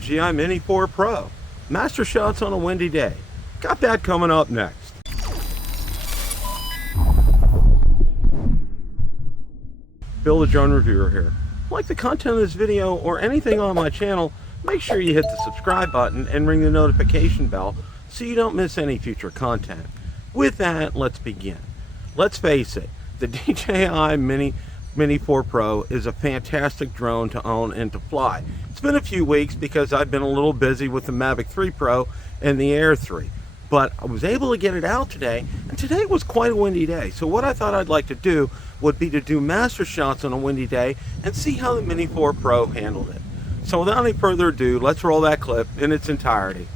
DJI Mini 4 Pro. Master shots on a windy day. Got that coming up next. Bill the Drone Reviewer here. Like the content of this video or anything on my channel, make sure you hit the subscribe button and ring the notification bell so you don't miss any future content. With that, let's begin. Let's face it, the DJI Mini 4 Pro is a fantastic drone to own and to fly. It's been a few weeks because I've been a little busy with the Mavic 3 Pro and the Air 3. But I was able to get it out today, and today was quite a windy day. So what I thought I'd like to do would be to do master shots on a windy day and see how the Mini 4 Pro handled it. So without any further ado, let's roll that clip in its entirety.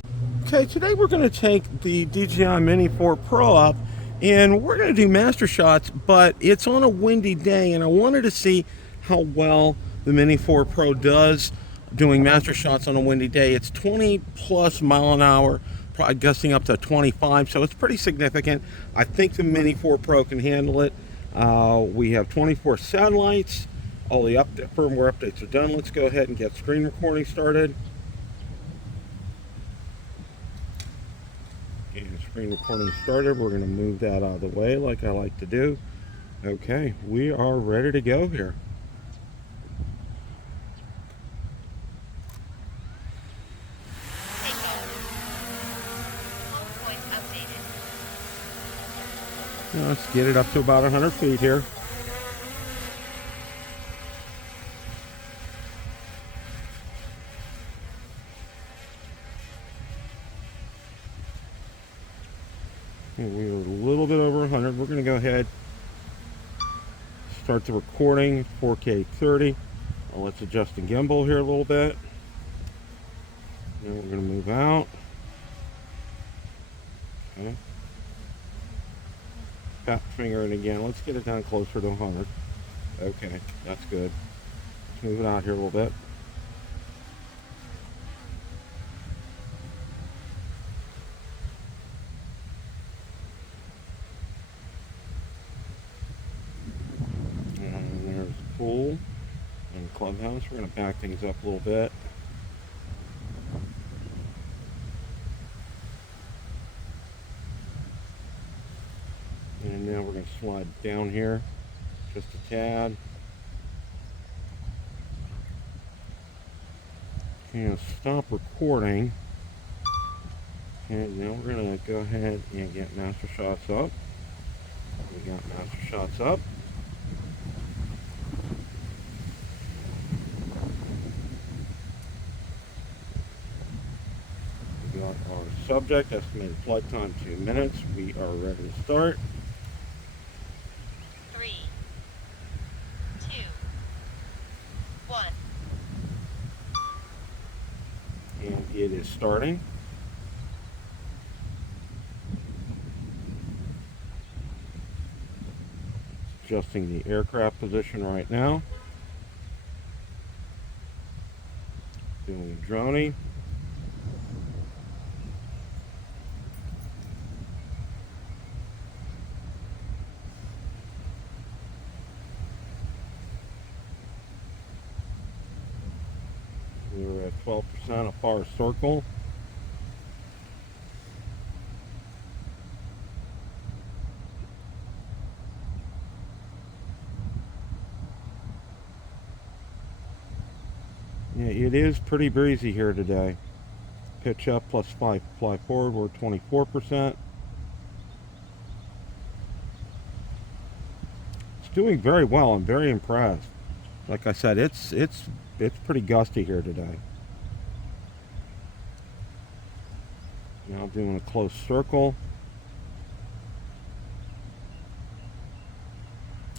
Okay, today we're going to take the DJI Mini 4 Pro up and we're going to do master shots, but it's on a windy day and I wanted to see how well the Mini 4 Pro does doing master shots on a windy day. It's 20 plus mile an hour, probably gusting up to 25, so it's pretty significant. I think the Mini 4 Pro can handle it. We have 24 satellites. All the firmware updates are done. Let's go ahead and get screen recording started. And screen recording started. We're going to move that out of the way like I like to do. Okay, we are ready to go here. Now let's get it up to about 100 feet here. And we are a little bit over 100. We're going to go ahead, start the recording, 4K 30. Let's adjust the gimbal here a little bit. Now we're going to move out. Okay. Fat finger it again. Let's get it down closer to 100. Okay, that's good. Let's move it out here a little bit. And there's the pool and the clubhouse. We're going to back things up a little bit. And now we're going to slide down here just a tad. And stop recording. And now we're going to go ahead and get master shots up. We got master shots up. We got our subject, estimated flight time 2 minutes. We are ready to start. 3, 2, 1. And it is starting. Adjusting the aircraft position right now. Doing droning. We're at 12% a far circle. Yeah, it is pretty breezy here today. Pitch up +5, fly forward, we're 24%. It's doing very well. I'm very impressed. Like I said, it's pretty gusty here today. Now doing a close circle.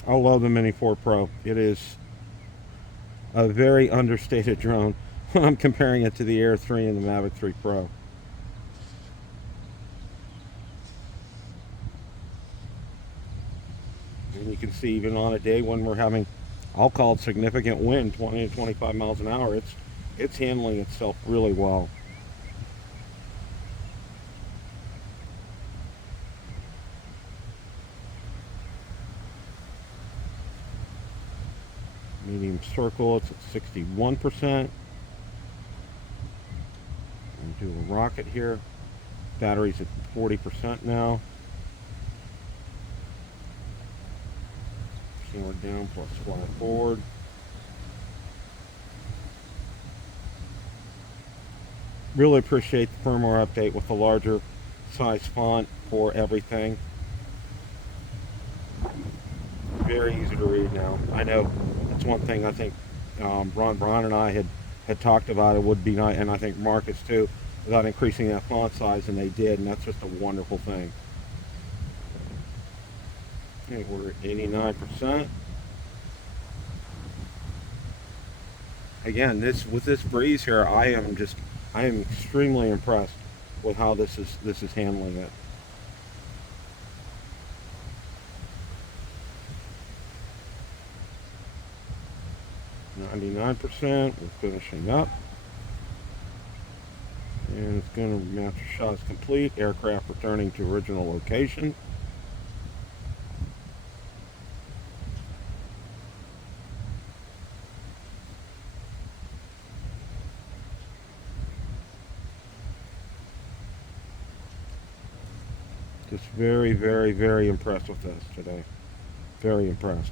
I love the Mini 4 Pro. It is a very understated drone when I'm comparing it to the Air 3 and the Mavic 3 Pro. And you can see even on a day when we're having, I'll call it significant wind, 20 to 25 miles an hour, it's handling itself really well. Medium circle, it's at 61%. do a rocket here. Battery's at 40% now. Camera down plus fly forward. Really appreciate the firmware update with the larger size font for everything. Very easy to read now. I know that's one thing I think Ron and I had talked about. It would be nice, and I think Marcus too, about increasing that font size, and they did, and that's just a wonderful thing. Okay, we're at 89%. Again, with this breeze here, I am extremely impressed with how this is handling it. %, we're finishing up. And it's going to Mastershots complete. Aircraft returning to original location. Just very, very, very impressed with this today. Very impressed.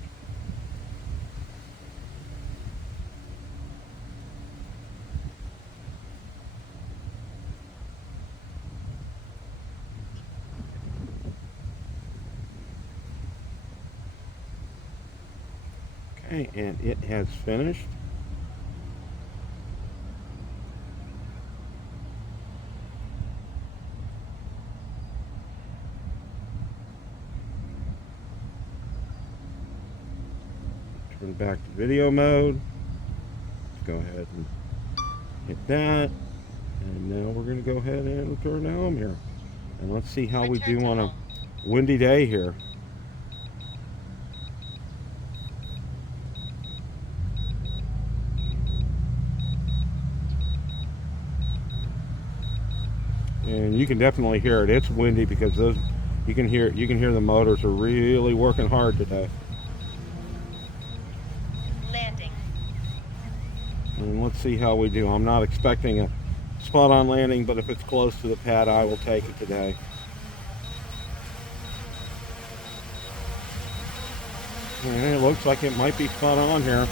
Okay, and it has finished. Turn back to video mode. Let's go ahead and hit that. And now we're going to go ahead and return to home here. And let's see how we do on a windy day here. And you can definitely hear it. It's windy because those you can hear the motors are really working hard today. Landing. And let's see how we do. I'm not expecting a spot on landing, but if it's close to the pad, I will take it today. And it looks like it might be spot on here.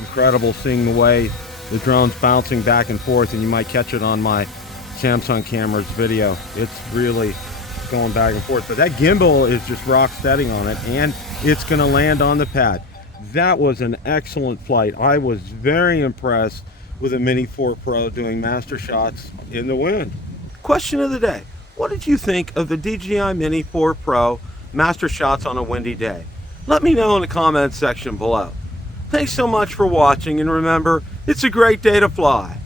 Incredible seeing the way the drone's bouncing back and forth, and you might catch it on my Samsung camera's video. It's really going back and forth, but that gimbal is just rock steady on it, and it's going to land on the pad. That was an excellent flight. I was very impressed with the Mini 4 Pro doing master shots in the wind. Question of the day: what did you think of the DJI Mini 4 Pro master shots on a windy day? Let me know in the comments section below. Thanks so much for watching, and remember, it's a great day to fly.